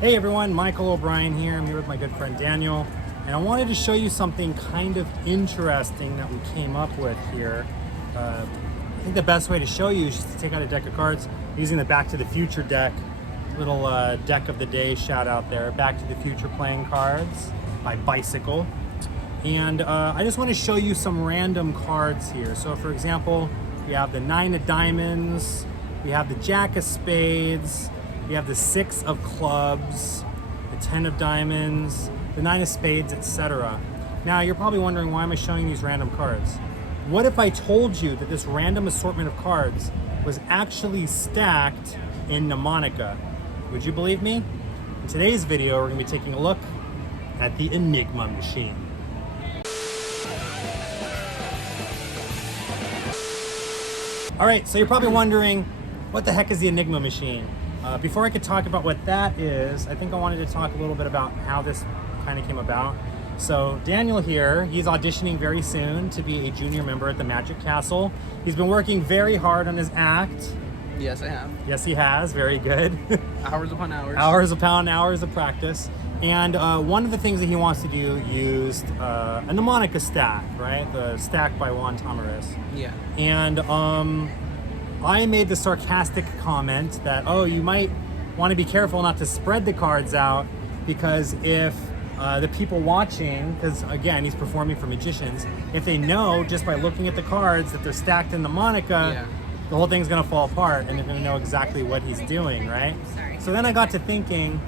Hey everyone, Michael O'Brien here. I'm here with my good friend Daniel, and I wanted to show you something kind of interesting that we came up with here. I think the best way to show you is just to take out a deck of cards using the Back to the Future deck. Little deck of the day shout out there. Back to the Future playing cards by Bicycle. And I just want to show you some random cards here. So for example, we have the 9 of diamonds, we have the Jack of spades, we have the 6 of clubs, the 10 of diamonds, the 9 of spades, etc. Now you're probably wondering, why am I showing these random cards? What if I told you that this random assortment of cards was actually stacked in mnemonic? Would you believe me? In today's video, we're going to be taking a look at the Enigma machine. All right, so you're probably wondering, what the heck is the Enigma machine? Before I could talk about what that is, I think I wanted to talk a little bit about how this kind of came about. So Daniel here, he's auditioning very soon to be a junior member at the Magic Castle. He's been working very hard on his act. Yes, I have. Yes, he has. Very good. Hours upon hours. Hours upon hours of practice. And one of the things that he wants to do used a mnemonic stack, right? The stack by Juan Tamariz. Yeah. And I made the sarcastic comment that, oh, you might want to be careful not to spread the cards out, because if the people watching, because again, he's performing for magicians, if they know just by looking at the cards that they're stacked in mnemonic, the whole thing's going to fall apart and they're going to know exactly what he's doing, right? So then I got to thinking,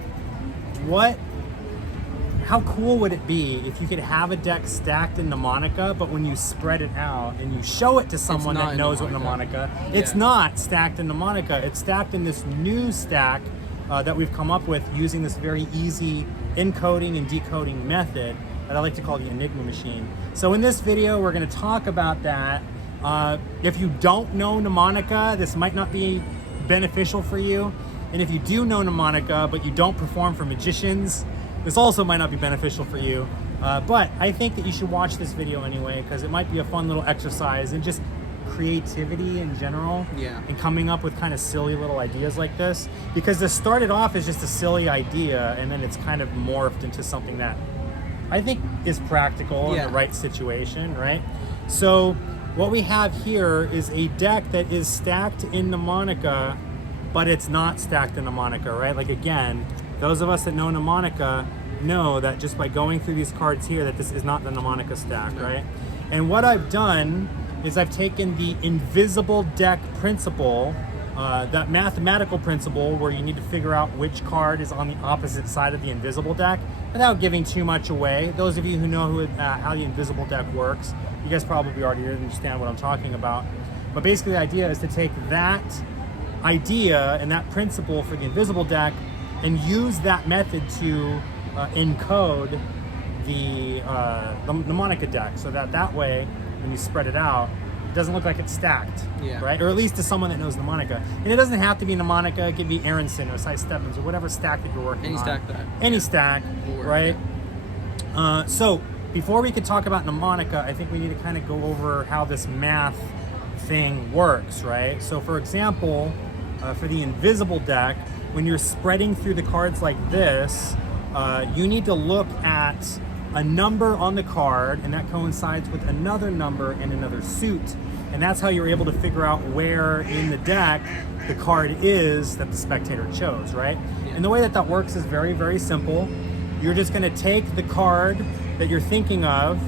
how cool would it be if you could have a deck stacked in mnemonic, but when you spread it out and you show it to someone that knows what mnemonic, it's not stacked in mnemonic, it's stacked in this new stack that we've come up with using this very easy encoding and decoding method that I like to call the Enigma machine. So in this video, we're going to talk about that. If you don't know mnemonic, this might not be beneficial for you. And if you do know mnemonic, but you don't perform for magicians, this also might not be beneficial for you. But I think that you should watch this video anyway, because it might be a fun little exercise in just creativity in general. Yeah. And coming up with kind of silly little ideas like this. Because this started off as just a silly idea, and then it's kind of morphed into something that I think is practical in the right situation, right? So what we have here is a deck that is stacked in mnemonic, but it's not stacked in mnemonic, right? Like again, those of us that know mnemonic know that just by going through these cards here that this is not the mnemonic stack, right? And what I've done is I've taken the invisible deck principle, that mathematical principle where you need to figure out which card is on the opposite side of the invisible deck, without giving too much away. Those of you who know how the invisible deck works, you guys probably already understand what I'm talking about. But basically the idea is to take that idea and that principle for the invisible deck and use that method to encode the mnemonic deck, so that way when you spread it out, it doesn't look like it's stacked, right? Or at least to someone that knows mnemonic. And it doesn't have to be mnemonic, it could be Aronson or Cy Stebbins or whatever stack that you're working on. Any stack, right? So before we could talk about mnemonic, I think we need to kind of go over how this math thing works, right? So for example, for the invisible deck, when you're spreading through the cards like this, you need to look at a number on the card, and that coincides with another number and another suit. And that's how you're able to figure out where in the deck the card is that the spectator chose, right? And the way that works is very, very simple. You're just going to take the card that you're thinking of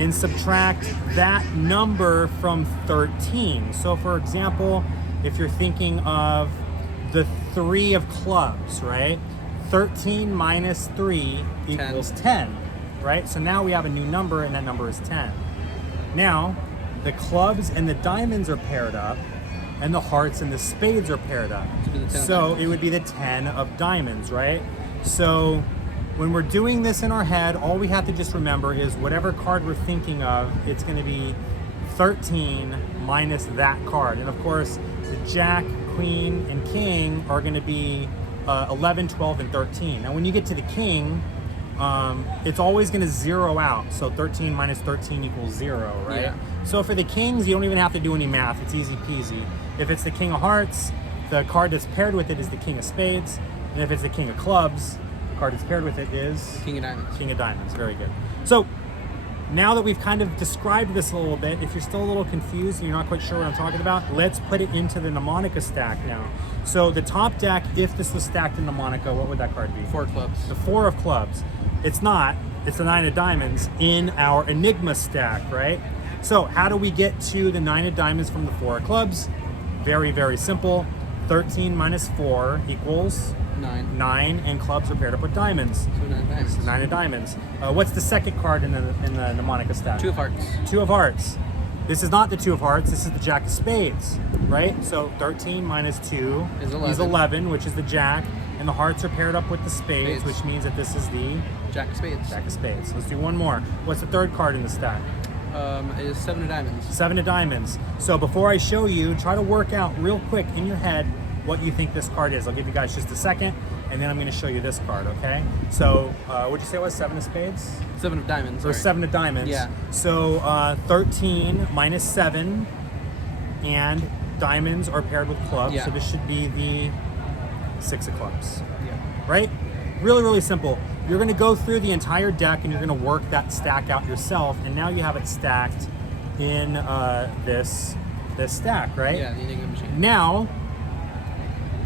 and subtract that number from 13. So for example, if you're thinking of the 3 of clubs, right? 13 minus 3 equals 10, right? So now we have a new number, and that number is 10. Now, the clubs and the diamonds are paired up, and the hearts and the spades are paired up. So it would be the 10 of diamonds, right? So when we're doing this in our head, all we have to just remember is whatever card we're thinking of, it's going to be 13 minus that card. And of course, the Jack, Queen, and King are going to be 11, 12, and 13. Now when you get to the King, it's always going to zero out. So 13 minus 13 equals 0, right? Yeah. So for the Kings, you don't even have to do any math. It's easy peasy. If it's the King of Hearts, the card that's paired with it is the King of Spades. And if it's the king of clubs, the card that's paired with it is King of diamonds. King of diamonds. Very good. So now that we've kind of described this a little bit, if you're still a little confused and you're not quite sure what I'm talking about, let's put it into the mnemonic stack now. So the top deck, if this was stacked in mnemonic, what would that card be? 4 clubs. The 4 of clubs. It's not. It's the 9 of diamonds in our Enigma stack, right? So how do we get to the 9 of diamonds from the 4 of clubs? Very, very simple. 13 minus 4 equals 9. 9, and clubs are paired up with diamonds. So 9 of diamonds. 9 of diamonds. What's the second card in the mnemonic stack? 2 of hearts. 2 of hearts. This is not the 2 of hearts. This is the jack of spades, right? So 13 minus 2 is 11. Is 11, which is the jack, and the hearts are paired up with the spades, which means that this is the jack of spades. Jack of spades. Let's do one more. What's the third card in the stack? It is 7 of diamonds. 7 of diamonds. So before I show you, try to work out real quick in your head what you think this card is. I'll give you guys just a second, and then I'm going to show you this card, okay? So, what'd you say it was? 7 of spades? 7 of diamonds. So 7 of diamonds. Yeah. So 13 minus 7, and diamonds are paired with clubs. Yeah. So this should be the 6 of clubs. Yeah. Right? Really, really simple. You're going to go through the entire deck and you're going to work that stack out yourself. And now you have it stacked in this stack, right? Yeah, the Enigma machine. Now,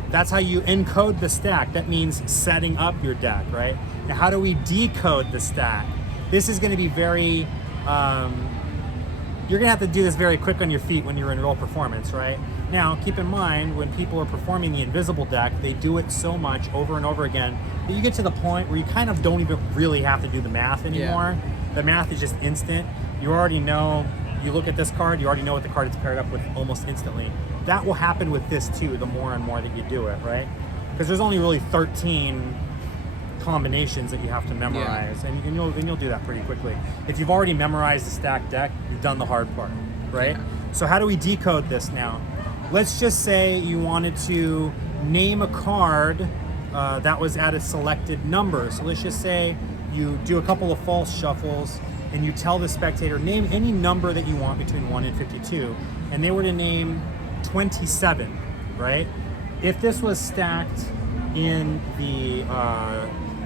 that's how you encode the stack. That means setting up your deck, right? Now, how do we decode the stack? This is going to be very, you're going to have to do this very quick on your feet when you're in real performance, right? Now, keep in mind, when people are performing the invisible deck, they do it so much over and over again that you get to the point where you kind of don't even really have to do the math anymore. Yeah. The math is just instant. You already know, you look at this card, you already know what the card is paired up with almost instantly. That will happen with this too, the more and more that you do it, right? Because there's only really 13 combinations that you have to memorize, and you'll do that pretty quickly. If you've already memorized the stacked deck, you've done the hard part, right? Yeah. So how do we decode this now? Let's just say you wanted to name a card that was at a selected number. So let's just say you do a couple of false shuffles and you tell the spectator, name any number that you want between 1 and 52, and they were to name 27, right? If this was stacked in the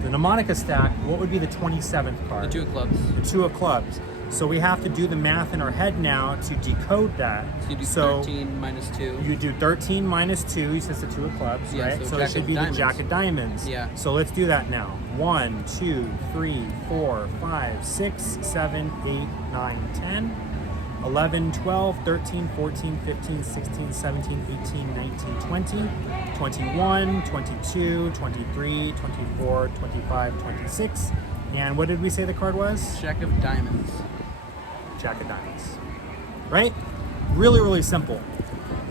mnemonica stack, what would be the 27th card? The 2 of clubs. The 2 of clubs. So we have to do the math in our head now to decode that. So you do 13 minus 2. You do 13 minus 2, since the 2 of clubs, yeah, right? So it should be diamonds. The jack of diamonds. Yeah. So let's do that now. 1, 2, 3, 4, 5, 6, 7, 8, 9, 10. 11, 12, 13, 14, 15, 16, 17, 18, 19, 20, 21, 22, 23, 24, 25, 26. And what did we say the card was? Jack of diamonds. Jack of diamonds. Right? Really, really simple.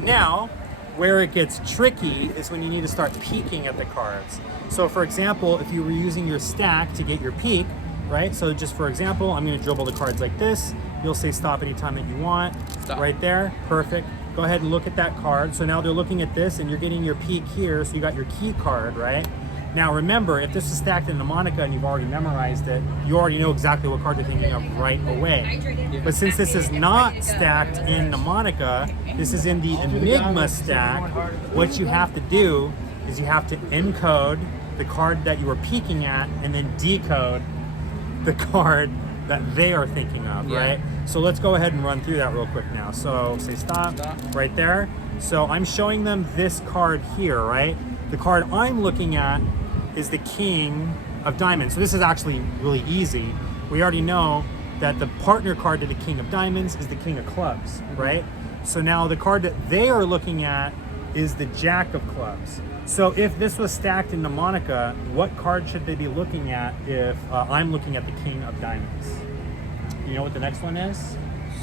Now, where it gets tricky is when you need to start peeking at the cards. So for example, if you were using your stack to get your peek, right? So just for example, I'm going to dribble the cards like this. You'll say stop anytime that you want. Stop. Right there. Perfect. Go ahead and look at that card. So now they're looking at this and you're getting your peek here. So you got your key card, right? Now remember, if this is stacked in mnemonica and you've already memorized it, you already know exactly what card you're thinking of right away. But since this is not stacked in mnemonica, this is in the Enigma stack, what you have to do is you have to encode the card that you were peeking at and then decode the card that they are thinking of, right? So let's go ahead and run through that real quick now. So say stop, right there. So I'm showing them this card here, right? The card I'm looking at is the king of diamonds. So this is actually really easy. We already know that the partner card to the king of diamonds is the king of clubs, right? So now the card that they are looking at is the jack of clubs. So if this was stacked in mnemonica, what card should they be looking at if I'm looking at the king of diamonds? You know what the next one is?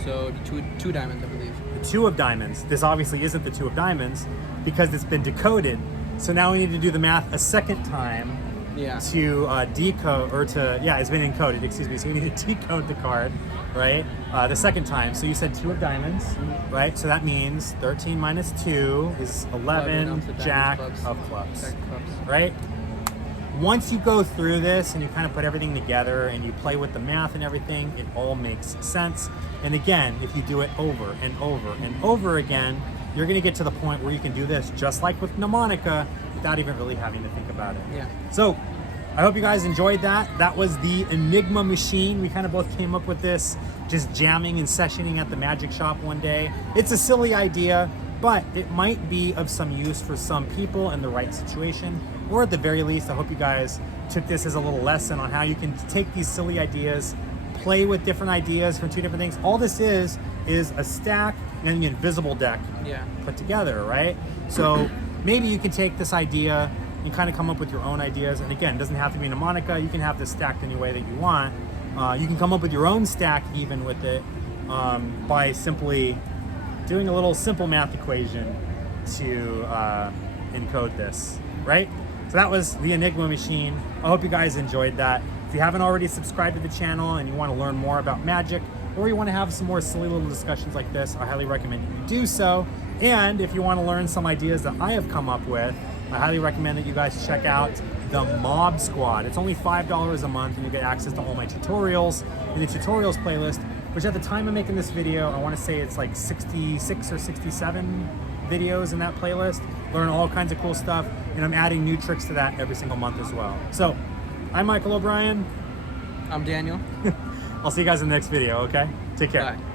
So two diamonds, I believe. The 2 of diamonds. This obviously isn't the 2 of diamonds because it's been decoded. So now we need to do the math a second time to decode, or to, it's been encoded, excuse me. So we need to decode the card, right? The second time. So you said 2 of diamonds, right? So that means 13 minus 2 is 11, jack of clubs, right? Once you go through this and you kind of put everything together and you play with the math and everything, it all makes sense. And again, if you do it over and over and over again, you're going to get to the point where you can do this just like with mnemonica without even really having to think about it. Yeah. So I hope you guys enjoyed that. That was the Enigma machine. We kind of both came up with this just jamming and sessioning at the magic shop one day. It's a silly idea, but it might be of some use for some people in the right situation. Or at the very least, I hope you guys took this as a little lesson on how you can take these silly ideas, play with different ideas from two different things. All this is a stack and an invisible deck put together, right? So maybe you can take this idea and kind of come up with your own ideas. And again, it doesn't have to be mnemonica. You can have this stacked any way that you want. You can come up with your own stack even with it by simply doing a little simple math equation to encode this, right? So that was the Enigma machine. I hope you guys enjoyed that. If you haven't already subscribed to the channel and you want to learn more about magic, or you want to have some more silly little discussions like this, I highly recommend you do so. And if you want to learn some ideas that I have come up with, I highly recommend that you guys check out the Mob Squad. It's only $5 a month and you get access to all my tutorials in the tutorials playlist, which at the time of making this video, I want to say it's like 66 or 67 videos in that playlist. Learn all kinds of cool stuff, and I'm adding new tricks to that every single month as well. So, I'm Michael O'Brien. I'm Daniel. I'll see you guys in the next video, okay? Take care. Bye.